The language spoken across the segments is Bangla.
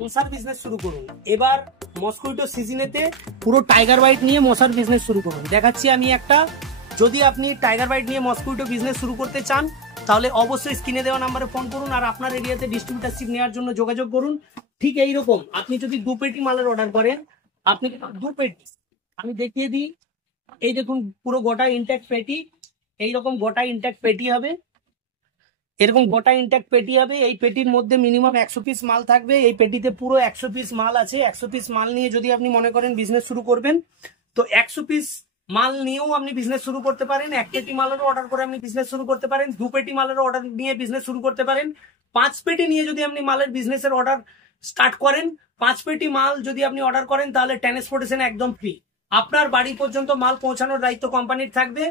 মশার বিজনেস শুরু করুন। এবার মসকুইটো সিজনেতে পুরো টাইগার বাইট নিয়ে মশার বিজনেস শুরু করুন। দেখাচ্ছি আমি একটা, যদি আপনি টাইগার বাইট নিয়ে মসকুইটো বিজনেস শুরু করতে চান তাহলে অবশ্যই স্ক্রিনে দেওয়া নাম্বারে ফোন করুন আর আপনার এরিয়াতে ডিস্ট্রিবিউটারশিপ নেওয়ার জন্য যোগাযোগ করুন। ঠিক এইরকম আপনি যদি 2 পেটি মালের অর্ডার করেন, আপনি 2 পেটি আমি দেখিয়ে দিই। এই দেখুন পুরো গোটা ইনট্যাক্ট পেটি, এইরকম গোটা ইনট্যাক্ট পেটি হবে, এরকম গোটা ইনট্যাক্ট পেটি হবে। এই পেটির মধ্যে মিনিমাম 100 পিস মাল থাকবে। এই পেটিতে পুরো 100 পিস মাল আছে। 100 পিস মাল নিয়ে যদি আপনি মনে করেন বিজনেস শুরু করবেন, তো 100 পিস মাল নিয়েও আপনি বিজনেস শুরু করতে পারেন। 1 পেটি মালেরও অর্ডার করে আপনি বিজনেস শুরু করতে পারেন। 2 পেটি মালেরও অর্ডার নিয়ে বিজনেস শুরু করতে পারেন। 5 পেটি নিয়ে যদি আপনি মালের বিজনেসের অর্ডার স্টার্ট করেন, 5 পেটি মাল যদি আপনি অর্ডার করেন তাহলে ট্রান্সপোর্টেশন একদম ফ্রি। আপনার বাড়ি পর্যন্ত মাল পৌঁছানোর দায়িত্ব কোম্পানির থাকবে।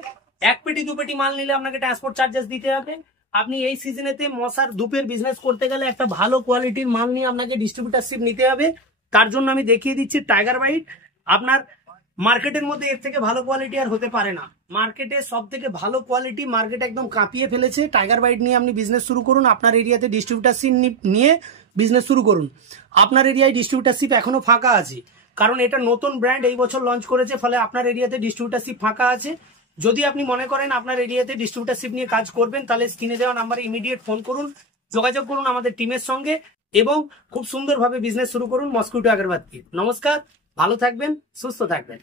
1 পেটি 2 পেটি মাল নিলে আপনাকে ট্রান্সপোর্ট চার্জেস দিতে হবে। আপনি এই সিজনেতে মশার ধূপের বিজনেস করতে গেলে একটা ভালো কোয়ালিটির মাল নিয়ে আপনাকে ডিস্ট্রিবিউটারশিপ নিতে হবে। তার জন্য আমি দেখিয়ে দিচ্ছি টাইগার বাইট। আপনার মার্কেটের মধ্যে এর থেকে ভালো কোয়ালিটি আর হতে পারে না। মার্কেটে সব থেকে ভালো কোয়ালিটি, মার্কেট একদম কাঁপিয়ে ফেলেছে। টাইগার বাইট নিয়ে আপনি বিজনেস শুরু করুন। আপনার এরিয়াতে ডিস্ট্রিবিউটারশিপ নিয়ে বিজনেস শুরু করুন। আপনার এরিয়ায় ডিস্ট্রিবিউটারশিপ এখনো ফাঁকা আছে, কারণ এটা নতুন ব্র্যান্ড এই বছর লঞ্চ করেছে, ফলে আপনার এরিয়াতে ডিস্ট্রিবিউটারশিপ ফাঁকা আছে। যদি আপনি মনে করেন আপনার এরিয়াতে ডিস্ট্রিবিউটারশিপ নিয়ে কাজ করবেন, তাহলে স্ক্রিনে দেওয়া নাম্বারে ইমিডিয়েট ফোন করুন, যোগাযোগ করুন আমাদের টিমের সঙ্গে এবং খুব সুন্দরভাবে বিজনেস শুরু করুন মসকুইটো আগরবাতি। নমস্কার, ভালো থাকবেন, সুস্থ থাকবেন।